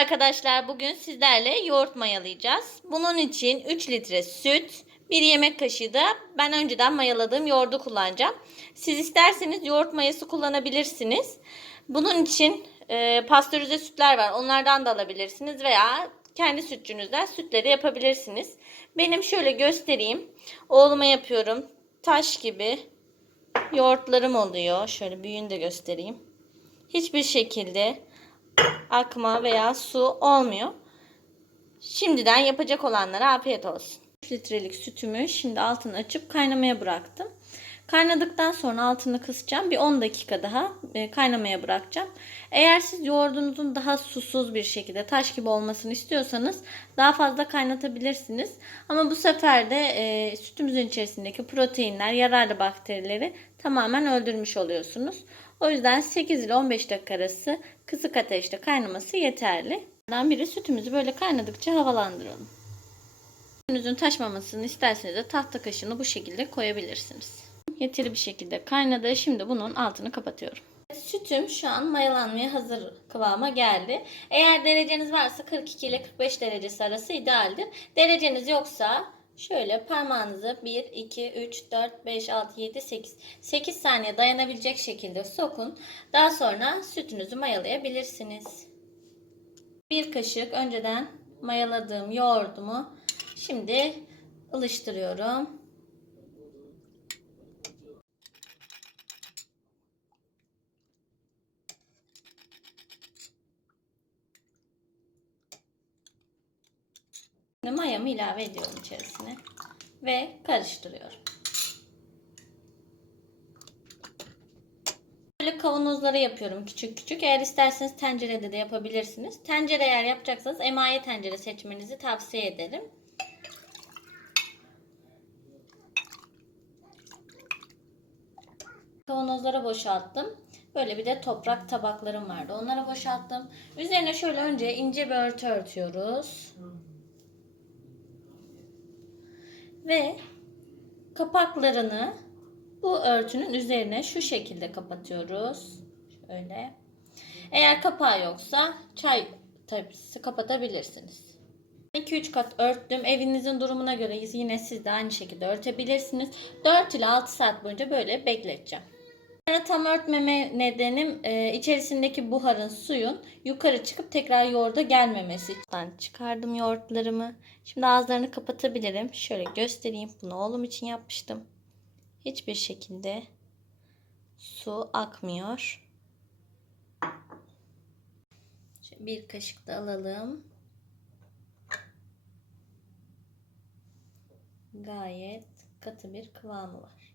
Arkadaşlar bugün sizlerle yoğurt mayalayacağız. Bunun için 3 litre süt, 1 yemek kaşığı da ben önceden mayaladığım yoğurdu kullanacağım. Siz isterseniz yoğurt mayası kullanabilirsiniz. Bunun için e, pastörize sütler var. Onlardan da alabilirsiniz veya kendi sütçünüzden sütleri yapabilirsiniz. Benim şöyle göstereyim. Oğluma yapıyorum. Taş gibi yoğurtlarım oluyor. Şöyle büyüğünü de göstereyim. Hiçbir şekilde akma veya su olmuyor. Şimdiden yapacak olanlara afiyet olsun. 3 litrelik sütümü şimdi altını açıp kaynamaya bıraktım. Kaynadıktan sonra altını kısacağım. Bir 10 dakika daha e, kaynamaya bırakacağım. Eğer siz yoğurdunuzun daha susuz bir şekilde taş gibi olmasını istiyorsanız daha fazla kaynatabilirsiniz. Ama bu sefer de e, sütümüzün içerisindeki proteinler, yararlı bakterileri tamamen öldürmüş oluyorsunuz. O yüzden 8 ile 15 dakika arası kısık ateşte kaynaması yeterli. Biri sütümüzü böyle kaynadıkça havalandıralım. Sütünüzün taşmamasını isterseniz de tahta kaşığını bu şekilde koyabilirsiniz. Yeteri bir şekilde kaynadı. Şimdi bunun altını kapatıyorum. Sütüm şu an mayalanmaya hazır kıvama geldi. Eğer dereceniz varsa 42 ile 45 derecesi arası idealdir. Dereceniz yoksa şöyle parmağınızı 1, 2, 3, 4, 5, 6, 7, 8. 8 saniye dayanabilecek şekilde sokun. Daha sonra sütünüzü mayalayabilirsiniz. Bir kaşık önceden mayaladığım yoğurdumu şimdi ılıştırıyorum. Şimdi mayamı ilave ediyorum içerisine ve karıştırıyorum. Böyle kavanozlara yapıyorum küçük küçük. Eğer isterseniz tencerede de yapabilirsiniz. Tencere eğer yapacaksanız emaye tencere seçmenizi tavsiye ederim. Kavanozlara boşalttım. Böyle bir de toprak tabaklarım vardı. Onlara boşalttım. Üzerine şöyle önce ince bir örtü örtüyoruz. Ve kapaklarını bu örtünün üzerine şu şekilde kapatıyoruz. Şöyle. Eğer kapağı yoksa çay tepsisi kapatabilirsiniz. 2-3 kat örttüm. Evinizin durumuna göre yine siz de aynı şekilde örtebilirsiniz. 4 ile 6 saat boyunca böyle bekleteceğim. Sonra tam örtmeme nedenim e, içerisindeki buharın suyun yukarı çıkıp tekrar yoğurda gelmemesi. Ben çıkardım yoğurtlarımı. Şimdi ağızlarını kapatabilirim. Şöyle göstereyim. Bunu oğlum için yapmıştım. Hiçbir şekilde su akmıyor. Şöyle bir kaşık da alalım. Gayet katı bir kıvamı var.